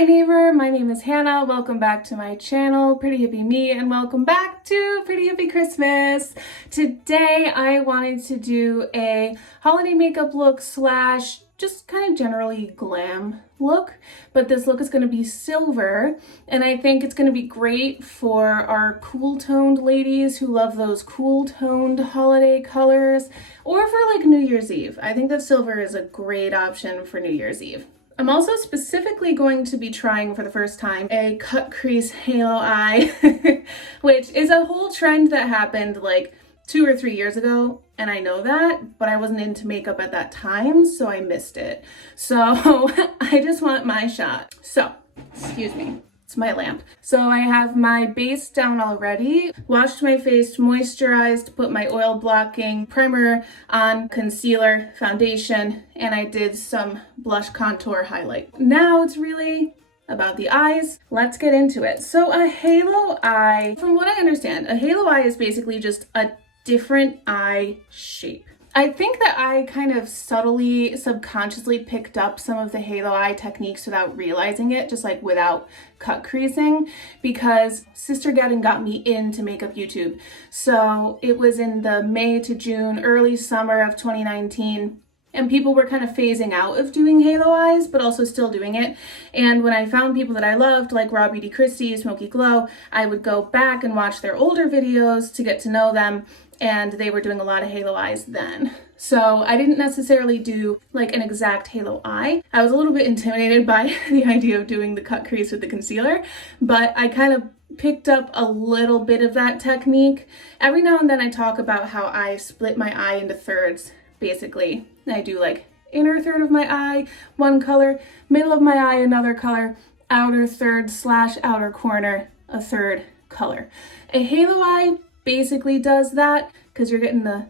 Hi neighbor, my name is Hannah. Welcome back to my channel, Pretty Hippie Me, and welcome back to Pretty Hippie Christmas. Today I wanted to do a holiday makeup look slash just kind of generally glam look, but this look is going to be silver, and I think it's going to be great for our cool toned ladies who love those cool toned holiday colors, or for like New Year's Eve. I think that silver is a great option for New Year's Eve. I'm also specifically going to be trying for the first time a cut crease halo eye, which is a whole trend that happened like 2 or 3 years ago, and I know that, but I wasn't into makeup at that time, so I missed it. So I just want my shot. So, excuse me. It's my lamp. So I have my base down already, washed my face, moisturized, put my oil blocking primer on, concealer, foundation, and I did some blush contour highlight. Now it's really about the eyes. Let's get into it. So a halo eye, from what I understand, a halo eye is basically just a different eye shape. I think that I kind of subtly, subconsciously picked up some of the halo eye techniques without realizing it, just like without cut creasing, because Sister Geddon got me into makeup YouTube. So it was in the May to June, early summer of 2019. And people were kind of phasing out of doing halo eyes, but also still doing it. And when I found people that I loved, like Raw Beauty Kristi, Smoky Glow, I would go back and watch their older videos to get to know them. And they were doing a lot of halo eyes then. So I didn't necessarily do like an exact halo eye. I was a little bit intimidated by the idea of doing the cut crease with the concealer, but I kind of picked up a little bit of that technique. Every now and then I talk about how I split my eye into thirds, basically. I do like inner third of my eye, one color, middle of my eye, another color, outer third slash outer corner, a third color. A halo eye basically does that because you're getting a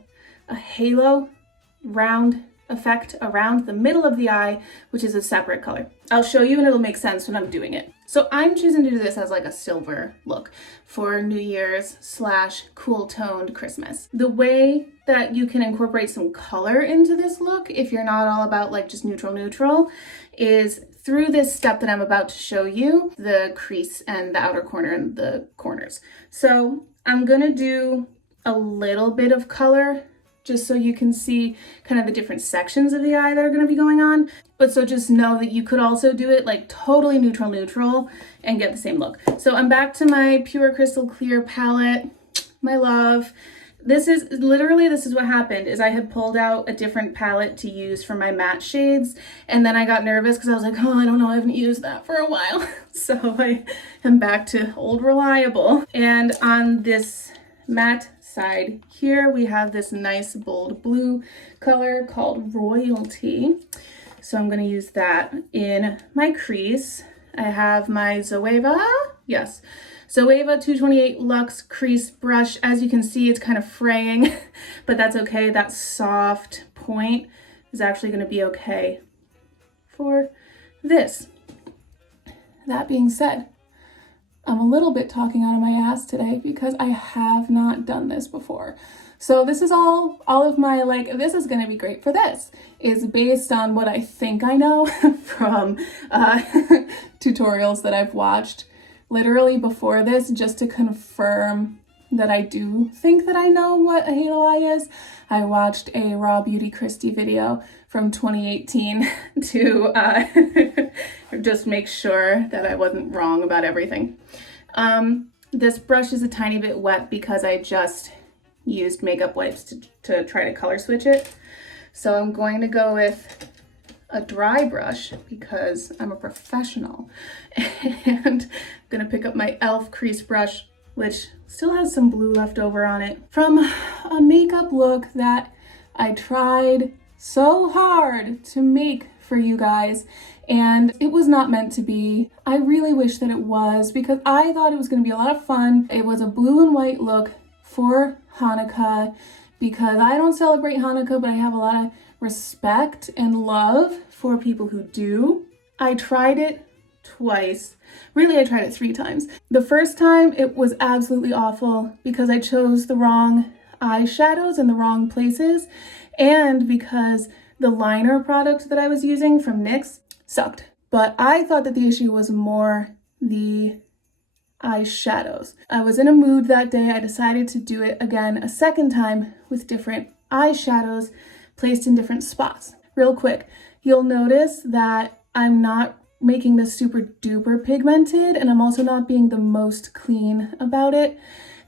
halo round effect around the middle of the eye, which is a separate color. I'll show you and it'll make sense when I'm doing it. So I'm choosing to do this as like a silver look for New Year's slash cool toned Christmas. The way that you can incorporate some color into this look, if you're not all about like just neutral, is through this step that I'm about to show you, the crease and the outer corner and the corners. So I'm gonna do a little bit of color just so you can see kind of the different sections of the eye that are gonna be going on. But so just know that you could also do it like totally neutral and get the same look. So I'm back to my Pure Crystal Clear palette, my love. This is what happened is I had pulled out a different palette to use for my matte shades, and then I got nervous because I was like, oh, I don't know, I haven't used that for a while. So I am back to old reliable. And on this matte side here, we have this nice bold blue color called Royalty. So I'm going to use that in my crease. I have my Zoeva 228 Luxe Crease Brush. As you can see, it's kind of fraying, but that's okay. That soft point is actually going to be okay for this. That being said, I'm a little bit talking out of my ass today because I have not done this before. So this is all of my like, this is going to be great for this, is based on what I think I know from tutorials that I've watched literally before this, just to confirm that I do think that I know what a halo eye is. I watched a Raw Beauty Kristi video from 2018 to just make sure that I wasn't wrong about everything. This brush is a tiny bit wet because I just used makeup wipes to try to color switch it. So I'm going to go with a dry brush because I'm a professional, and I'm gonna pick up my e.l.f. crease brush, which still has some blue left over on it from a makeup look that I tried so hard to make for you guys, and it was not meant to be. I really wish that it was, because I thought it was gonna be a lot of fun. It was a blue and white look for Hanukkah, because I don't celebrate Hanukkah, but I have a lot of respect and love for people who do. I tried it twice. Really, I tried it 3 times. The first time it was absolutely awful because I chose the wrong eyeshadows in the wrong places, and because the liner product that I was using from NYX sucked. but I thought that the issue was more the eyeshadows. I was in a mood that day. I decided to do it again a second time with different eyeshadows placed in different spots. Real quick, you'll notice that I'm not making this super duper pigmented, and I'm also not being the most clean about it.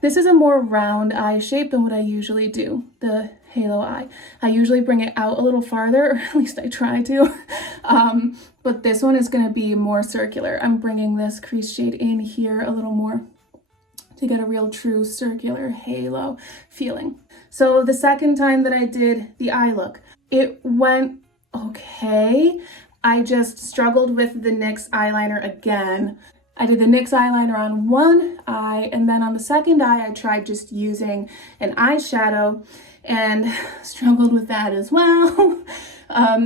This is a more round eye shape than what I usually do, the halo eye. I usually bring it out a little farther, or at least I try to. But this one is going to be more circular. I'm bringing this crease shade in here a little more to get a real true circular halo feeling. So the second time that I did the eye look, it went okay. I just struggled with the NYX eyeliner again. I did the NYX eyeliner on one eye, and then on the second eye, I tried just using an eyeshadow and struggled with that as well.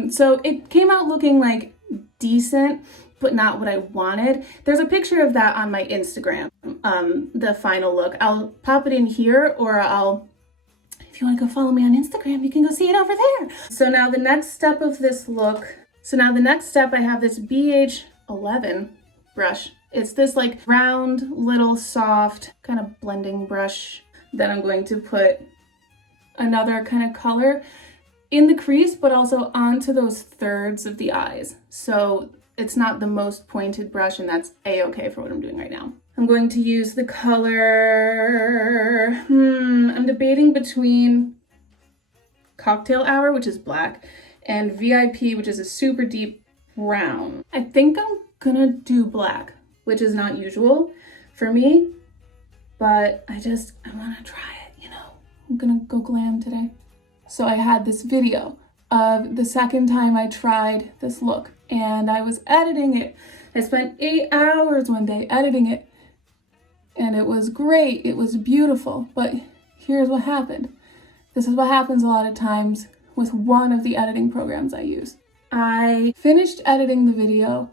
So it came out looking like decent, but not what I wanted. There's a picture of that on my Instagram, the final look. I'll pop it in here, or if you want to go follow me on Instagram, you can go see it over there. So now the next step of this look, I have this BH11 brush. It's this like round, little soft kind of blending brush that I'm going to put another kind of color in the crease, but also onto those thirds of the eyes. So it's not the most pointed brush, and that's a-okay for what I'm doing right now. I'm going to use the color, I'm debating between Cocktail Hour, which is black, and VIP, which is a super deep brown. I think I'm gonna do black, which is not usual for me, but I wanna try it, you know. I'm gonna go glam today. So I had this video of the second time I tried this look, and I was editing it. I spent 8 hours one day editing it, and it was great, it was beautiful, but here's what happened. This is what happens a lot of times with one of the editing programs I use. I finished editing the video,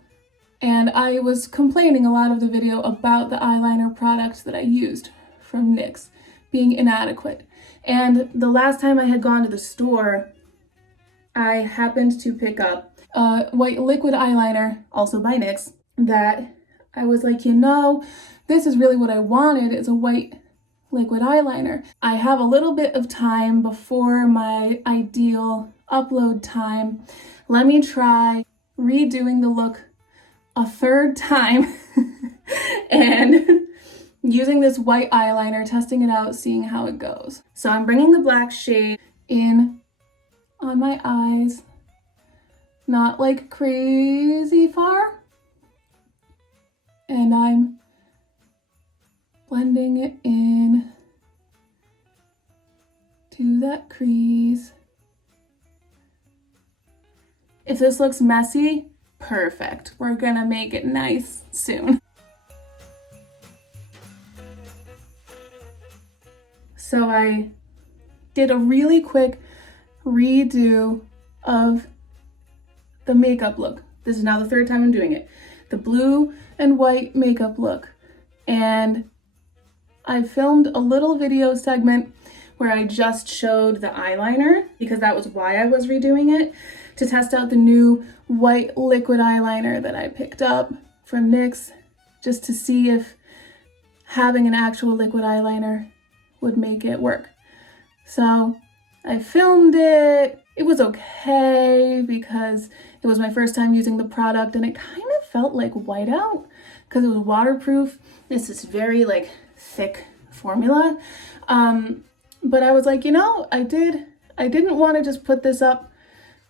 and I was complaining a lot of the video about the eyeliner product that I used from NYX being inadequate. And the last time I had gone to the store, I happened to pick up a white liquid eyeliner, also by NYX, that I was like, you know, this is really what I wanted. It's a white liquid eyeliner. I have a little bit of time before my ideal upload time. Let me try redoing the look a third time and using this white eyeliner, testing it out, seeing how it goes. So I'm bringing the black shade in on my eyes, not like crazy far, and I'm blending it in to that crease. If this looks messy, perfect. We're gonna make it nice soon. So I did a really quick redo of the makeup look. This is now the third time I'm doing it. The blue and white makeup look. And I filmed a little video segment where I just showed the eyeliner, because that was why I was redoing it, to test out the new white liquid eyeliner that I picked up from NYX, just to see if having an actual liquid eyeliner would make it work. So I filmed it. It was okay because it was my first time using the product, and it kind of felt like whiteout because it was waterproof. It's this very like thick formula. But I was like, you know, I didn't want to just put this up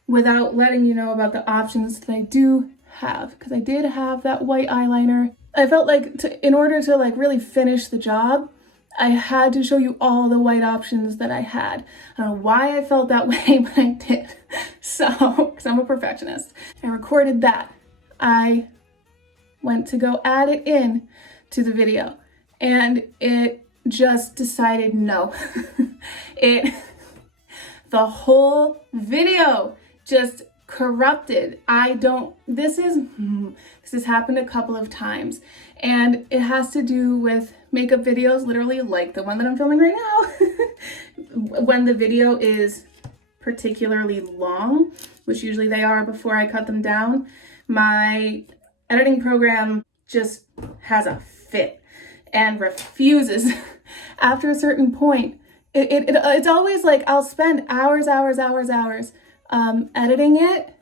without letting you know about the options that I do have, because I did have that white eyeliner. I felt like in order to like really finish the job, I had to show you all the white options that I had. I don't know why I felt that way, but I did. So, because I'm a perfectionist. I recorded that. I went to go add it in to the video, and it just decided no. The whole video just corrupted. This has happened a couple of times, and it has to do with makeup videos, literally like the one that I'm filming right now. When the video is particularly long, which usually they are before I cut them down, my editing program just has a fit and refuses after a certain point. It's always like I'll spend hours editing it,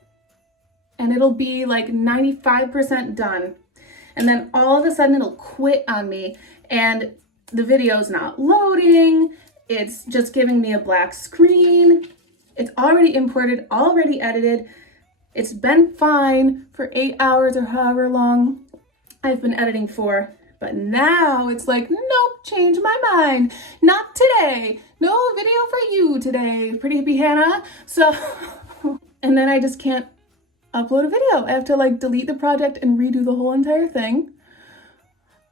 and it'll be like 95% done. And then all of a sudden it'll quit on me and the video's not loading. It's just giving me a black screen. It's already imported, already edited. It's been fine for 8 hours or however long I've been editing for. But now it's like, nope, change my mind. Not today. No video for you today, Pretty Hippie Hannah. So, and then I just can't upload a video. I have to like delete the project and redo the whole entire thing.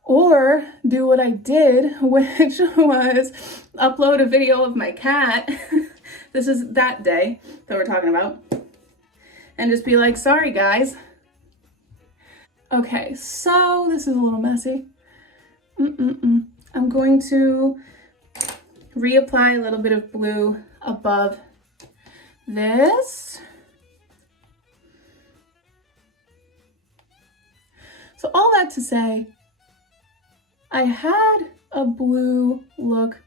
Or do what I did, which was upload a video of my cat. This is that day that we're talking about. And just be like, sorry guys. Okay, so this is a little messy. I'm going to reapply a little bit of blue above this. So all that to say, I had a blue look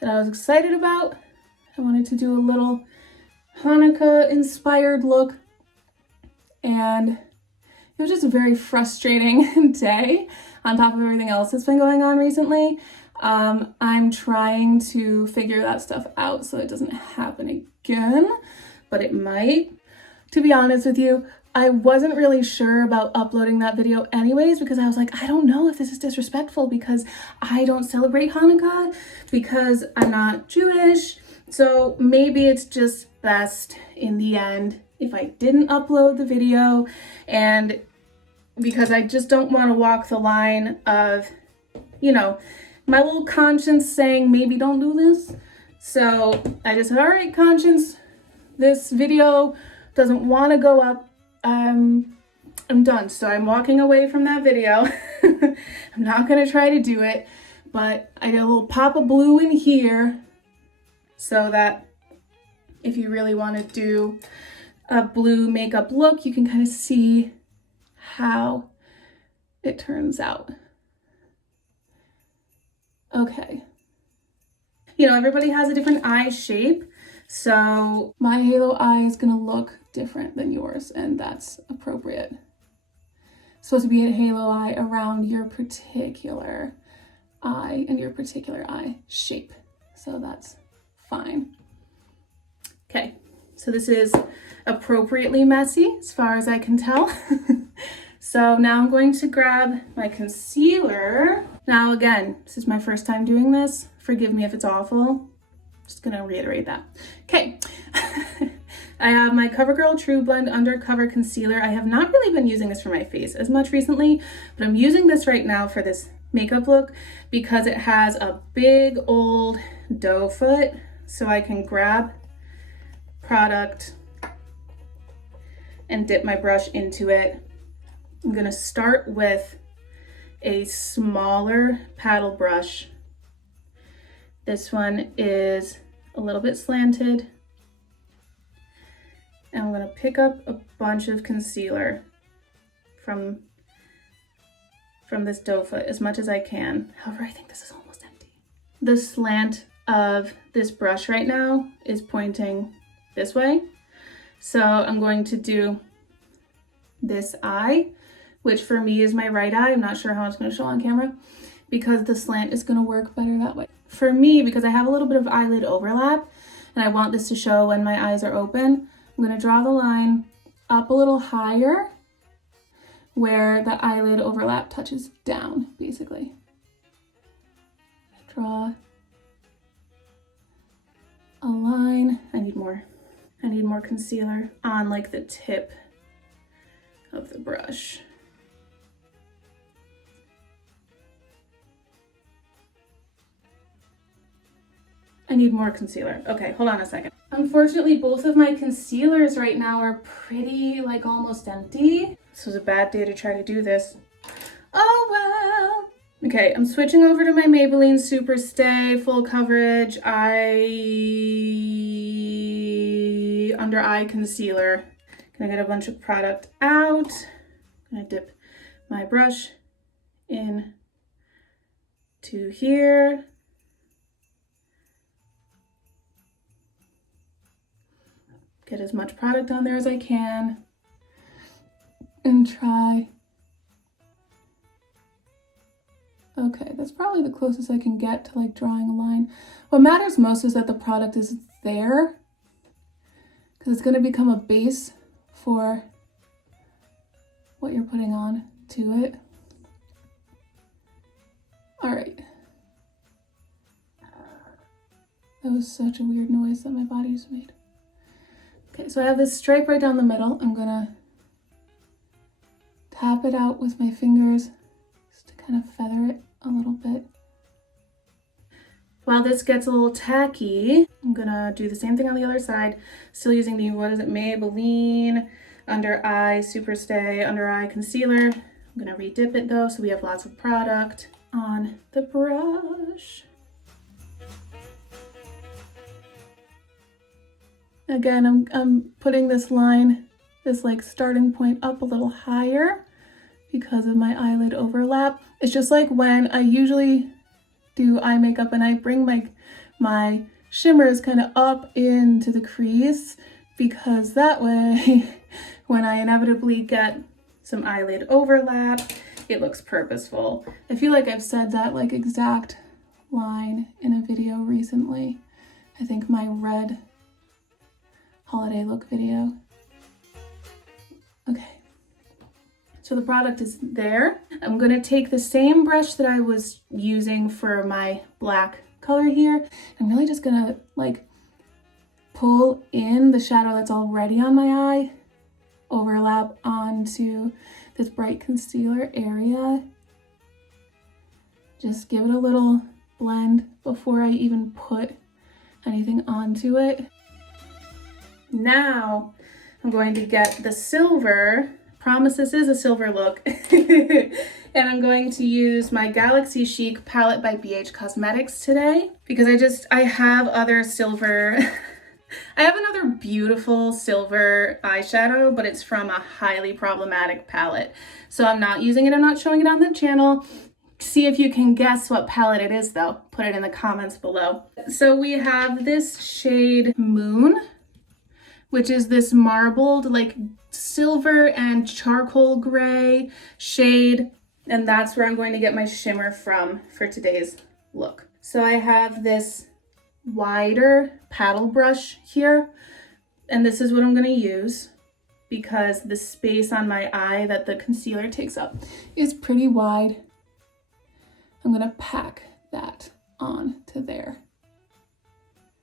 that I was excited about. I wanted to do a little Hanukkah inspired look, and it was just a very frustrating day on top of everything else that's been going on recently. I'm trying to figure that stuff out so it doesn't happen again, but it might. To be honest with you, I wasn't really sure about uploading that video anyways, because I was like, I don't know if this is disrespectful because I don't celebrate Hanukkah, because I'm not Jewish. So maybe it's just best in the end if I didn't upload the video, and because I just don't want to walk the line of, you know, my little conscience saying maybe don't do this. So I just said, all right, conscience, this video doesn't want to go up. I'm done. So I'm walking away from that video. I'm not going to try to do it, but I did a little pop of blue in here so that if you really want to do a blue makeup look, you can kind of see how it turns out. Okay. You know, everybody has a different eye shape, so my halo eye is gonna look different than yours, and that's appropriate. It's supposed to be a halo eye around your particular eye and your particular eye shape, so that's fine. Okay, so this is appropriately messy as far as I can tell. So now I'm going to grab my concealer. Now again, this is my first time doing this. Forgive me if it's awful. Just gonna reiterate that. Okay. I have my CoverGirl True Blend Undercover Concealer. I have not really been using this for my face as much recently, but I'm using this right now for this makeup look because it has a big old doe foot, so I can grab product and dip my brush into it. I'm gonna start with a smaller paddle brush. This one is a little bit slanted. And I'm gonna pick up a bunch of concealer from this doe foot as much as I can. However, I think this is almost empty. The slant of this brush right now is pointing this way. So I'm going to do this eye, which for me is my right eye. I'm not sure how it's going to show on camera because the slant is going to work better that way. For me, because I have a little bit of eyelid overlap and I want this to show when my eyes are open, I'm going to draw the line up a little higher where the eyelid overlap touches down, basically. Draw a line. I need more concealer on like the tip of the brush. I need more concealer. Okay, hold on a second. Unfortunately, both of my concealers right now are pretty like almost empty. This was a bad day to try to do this. Oh well. Okay, I'm switching over to my Maybelline Super Stay Full Coverage Under Eye Concealer. Gonna get a bunch of product out. I'm gonna dip my brush in to here. Get as much product on there as I can and try. Okay, that's probably the closest I can get to like drawing a line. What matters most is that the product is there, because it's going to become a base for what you're putting on to it. All right. That was such a weird noise that my body just made. Okay, so I have this stripe right down the middle. I'm gonna tap it out with my fingers just to kind of feather it a little bit. While this gets a little tacky, I'm gonna do the same thing on the other side. Still using the, what is it, Maybelline Under Eye Superstay Under Eye Concealer. I'm gonna re-dip it though, so we have lots of product on the brush. Again, I'm putting this line, this like starting point up a little higher because of my eyelid overlap. It's just like when I usually do eye makeup and I bring my shimmers kind of up into the crease, because that way when I inevitably get some eyelid overlap, it looks purposeful. I feel like I've said that like exact line in a video recently. I think my red holiday look video. Okay, so the product is there. I'm gonna take the same brush that I was using for my black color here. I'm really just gonna like pull in the shadow that's already on my eye, overlap onto this bright concealer area. Just give it a little blend before I even put anything onto it. Now I'm going to get the silver. Promise this is a silver look. And I'm going to use my Galaxy Chic palette by BH Cosmetics today, because I have other silver. I have another beautiful silver eyeshadow, but it's from a highly problematic palette. So I'm not using it. I'm not showing it on the channel. See if you can guess what palette it is though. Put it in the comments below. So we have this shade Moon, which is this marbled like silver and charcoal gray shade. And that's where I'm going to get my shimmer from for today's look. So I have this wider paddle brush here, and this is what I'm going to use because the space on my eye that the concealer takes up is pretty wide. I'm going to pack that on to there,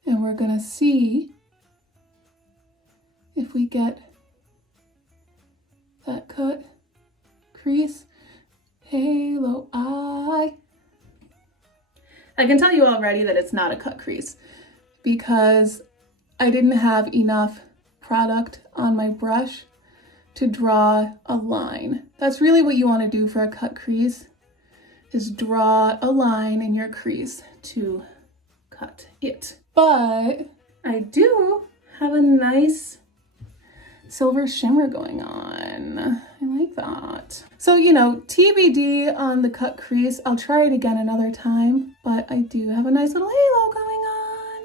and we're going to see if we get that cut. Crease Halo Eye. I can tell you already that it's not a cut crease because I didn't have enough product on my brush to draw a line. That's really what you want to do for a cut crease, is draw a line in your crease to cut it. But I do have a nice silver shimmer going on. I like that. So, you know, TBD on the cut crease. I'll try it again another time, but I do have a nice little halo going on.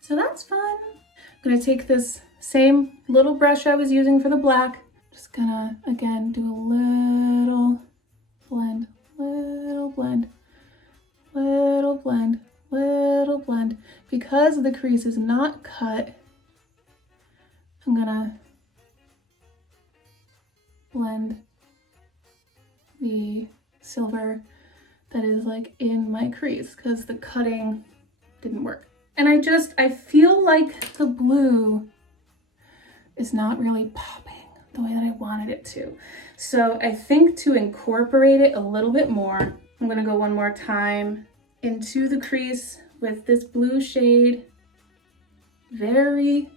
So that's fun. I'm gonna take this same little brush I was using for the black. Just gonna, again, do a little blend, little blend, little blend, little blend. Because the crease is not cut, I'm gonna blend the silver that is like in my crease because the cutting didn't work. And I feel like the blue is not really popping the way that I wanted it to. So I think to incorporate it a little bit more, I'm gonna go one more time into the crease with this blue shade, very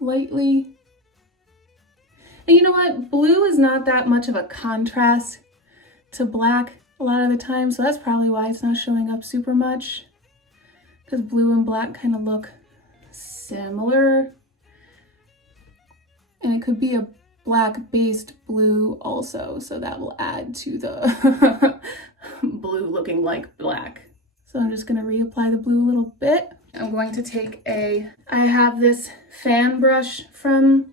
lightly. And you know what? Blue is not that much of a contrast to black a lot of the time, so that's probably why it's not showing up super much, because blue and black kind of look similar. And it could be a black based blue also, so that will add to the blue looking like black. So I'm just gonna reapply the blue a little bit. I'm going to take I have this fan brush from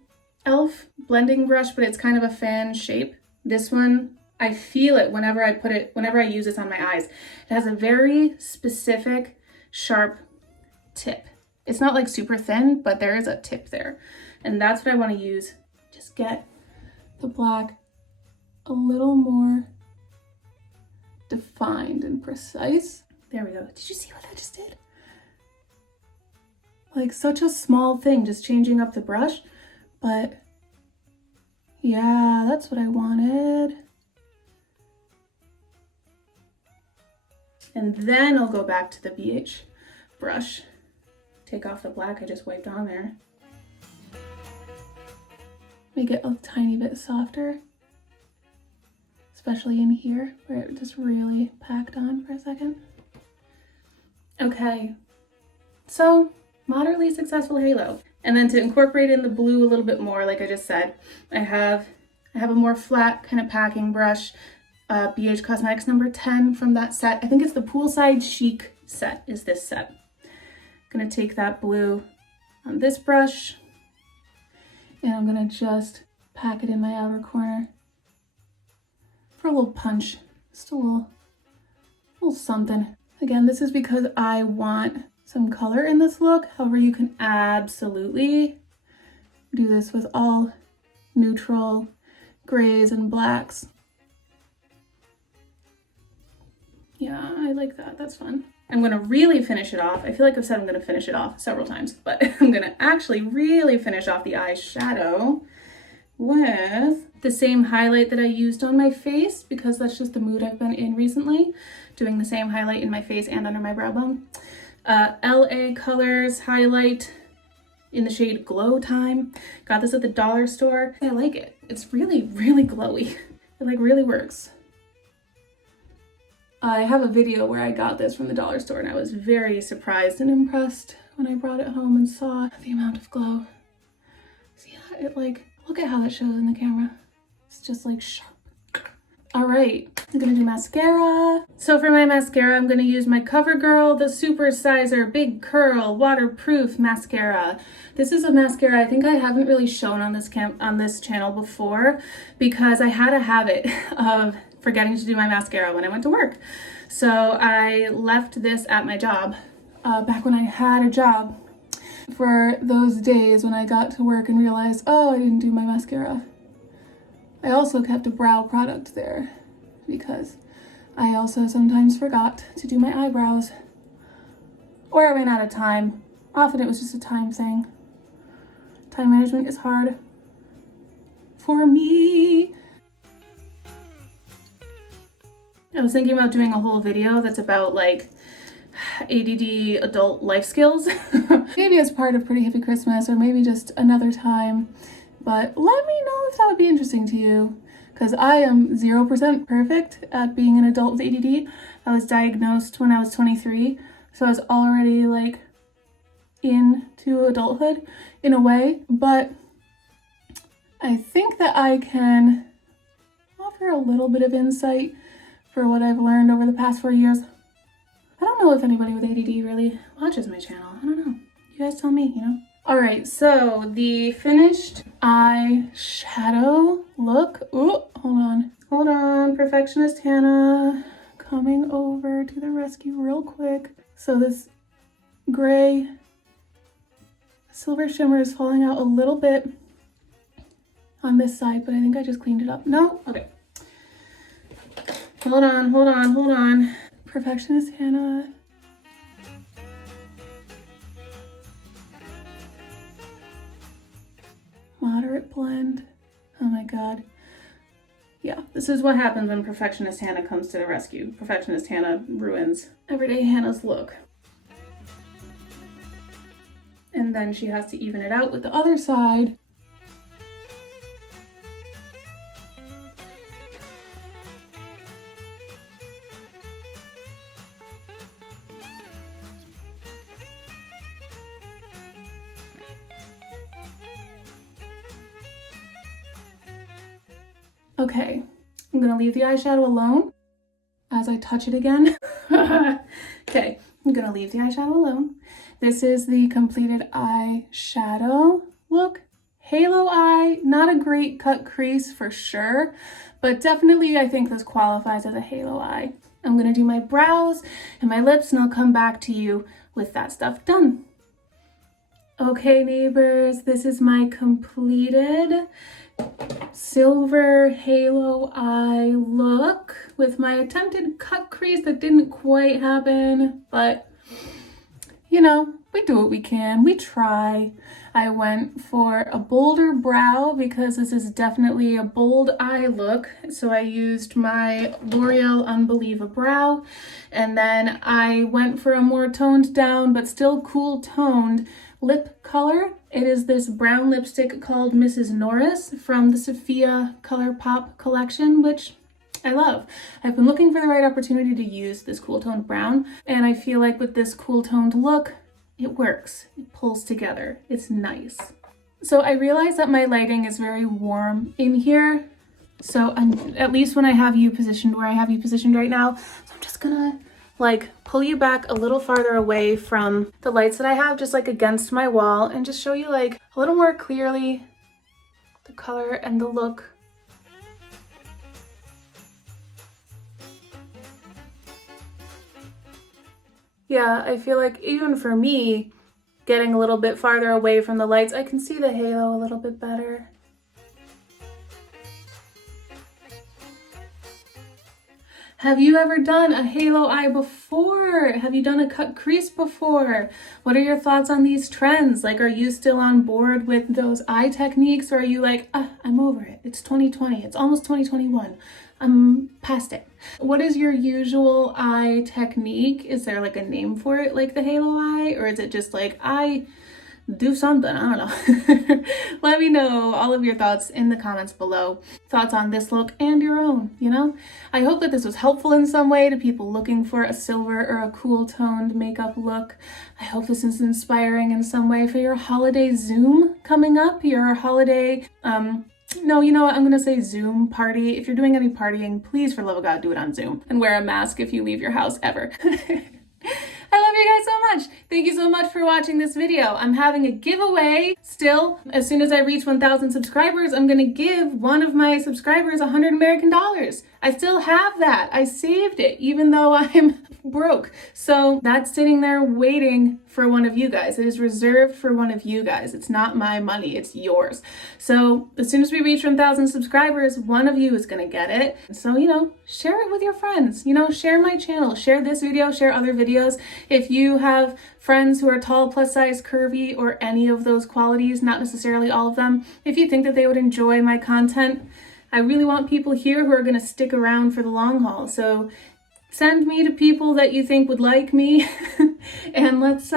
e.l.f. blending brush, but it's kind of a fan shape. This one, I feel it whenever I use this on my eyes. It has a very specific, sharp tip. It's not like super thin, but there is a tip there. And that's what I want to use. Just get the black a little more defined and precise. There we go. Did you see what I just did? Like such a small thing, just changing up the brush, but yeah, that's what I wanted. And then I'll go back to the BH brush. Take off the black I just wiped on there. Make it a tiny bit softer, especially in here where it just really packed on for a second. Okay, so moderately successful halo. And then to incorporate in the blue a little bit more, like I just said, I have a more flat kind of packing brush, BH Cosmetics number 10 from that set. I think it's the Poolside Chic set is this set. I'm gonna take that blue on this brush and I'm gonna just pack it in my outer corner for a little punch, just a little something. Again, this is because I want some color in this look. However, you can absolutely do this with all neutral grays and blacks. Yeah, I like that. That's fun. I'm going to really finish it off. I feel like I've said I'm going to finish it off several times, but I'm going to actually really finish off the eyeshadow with the same highlight that I used on my face, because that's just the mood I've been in recently, doing the same highlight in my face and under my brow bone. LA Colors highlight in the shade Glow Time. Got this at the dollar store. I like it. It's really, really glowy. It like really works. I have a video where I got this from the dollar store and I was very surprised and impressed when I brought it home and saw the amount of glow. See that? It like, look at how that shows in the camera. It's just like sharp. All right, I'm gonna do mascara. So for my mascara, I'm gonna use my CoverGirl, the Super Sizer Big Curl Waterproof Mascara. This is a mascara I think I haven't really shown on this channel before, because I had a habit of forgetting to do my mascara when I went to work. So I left this at my job, back when I had a job, for those days when I got to work and realized, oh, I didn't do my mascara. I also kept a brow product there because I also sometimes forgot to do my eyebrows, or I ran out of time. Often it was just a time thing. Time management is hard for me. I was thinking about doing a whole video that's about like ADD adult life skills. Maybe as part of Pretty Hippie Christmas, or maybe just another time. But let me know if that would be interesting to you, because I am 0% perfect at being an adult with ADD. I was diagnosed when I was 23, so I was already like into adulthood in a way, but I think that I can offer a little bit of insight for what I've learned over the past 4 years. I don't know if anybody with ADD really watches my channel. I don't know. You guys tell me, you know? All right, so the finished eyeshadow look. Ooh, hold on. Perfectionist Hannah coming over to the rescue real quick. So this gray silver shimmer is falling out a little bit on this side, but I think I just cleaned it up. No? Okay. Hold on. Perfectionist Hannah. Moderate blend. Oh my god. Yeah, this is what happens when Perfectionist Hannah comes to the rescue. Perfectionist Hannah ruins Everyday Hannah's look. And then she has to even it out with the other side. Okay, I'm gonna leave the eyeshadow alone as I touch it again. Okay, I'm gonna leave the eyeshadow alone. This is the completed eyeshadow look. Halo Eye, not a great cut crease for sure, but definitely I think this qualifies as a halo eye. I'm gonna do my brows and my lips and I'll come back to you with that stuff done. Okay neighbors, this is my completed silver halo eye look with my attempted cut crease that didn't quite happen, but you know, we do what we can, we try. I went for a bolder brow because this is definitely a bold eye look. So I used my L'Oreal Unbelieva brow, and then I went for a more toned down but still cool toned lip color. It is this brown lipstick called Mrs. Norris from the Sophia ColourPop collection, which I love. I've been looking for the right opportunity to use this cool toned brown, and I feel like with this cool toned look, it works. It pulls together. It's nice. So I realize that my lighting is very warm in here. So at least when I have you positioned where I have you positioned right now, so I'm just gonna like pull you back a little farther away from the lights that I have, just like against my wall, and just show you like a little more clearly the color and the look. Yeah, I feel like even for me, getting a little bit farther away from the lights, I can see the halo a little bit better. Have you ever done a halo eye before? Have you done a cut crease before? What are your thoughts on these trends? Like, are you still on board with those eye techniques, or are you like, I'm over it. It's 2020. It's almost 2021. I'm past it. What is your usual eye technique? Is there like a name for it, like the halo eye? Or is it just like, I do something? I don't know. Let me know all of your thoughts in the comments below. Thoughts on this look and your own, you know? I hope that this was helpful in some way to people looking for a silver or a cool toned makeup look. I hope this is inspiring in some way for your holiday Zoom coming up, your holiday, no, you know what? I'm going to say Zoom party. If you're doing any partying, please, for love of God, do it on Zoom and wear a mask if you leave your house ever. I love you guys so much. Thank you so much for watching this video. I'm having a giveaway still. As soon as I reach 1,000 subscribers, I'm going to give one of my subscribers $100 American. I still have that. I saved it, even though I'm broke. So that's sitting there waiting for one of you guys. It is reserved for one of you guys. It's not my money, it's yours. So as soon as we reach 1,000 subscribers, one of you is gonna get it. So, you know, share it with your friends. You know, share my channel, share this video, share other videos. If you have friends who are tall, plus size, curvy, or any of those qualities, not necessarily all of them, if you think that they would enjoy my content, I really want people here who are gonna stick around for the long haul. So send me to people that you think would like me and let's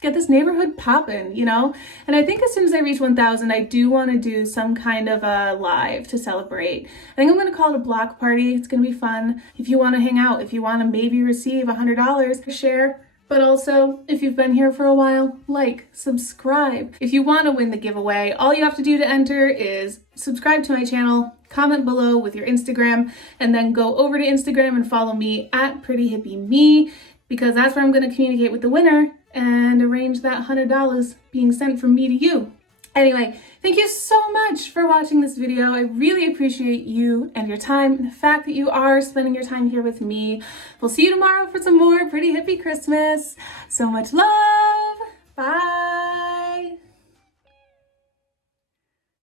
get this neighborhood popping, you know? And I think as soon as I reach 1,000, I do want to do some kind of a live to celebrate. I think I'm going to call it a block party. It's going to be fun. If you want to hang out, if you want to maybe receive $100 to share, but also if you've been here for a while, like, subscribe. If you want to win the giveaway, all you have to do to enter is subscribe to my channel, comment below with your Instagram, and then go over to Instagram and follow me at PrettyHippieMe, because that's where I'm going to communicate with the winner and arrange that $100 being sent from me to you. Anyway, thank you so much for watching this video. I really appreciate you and your time and the fact that you are spending your time here with me. We'll see you tomorrow for some more Pretty Hippie Christmas. So much love.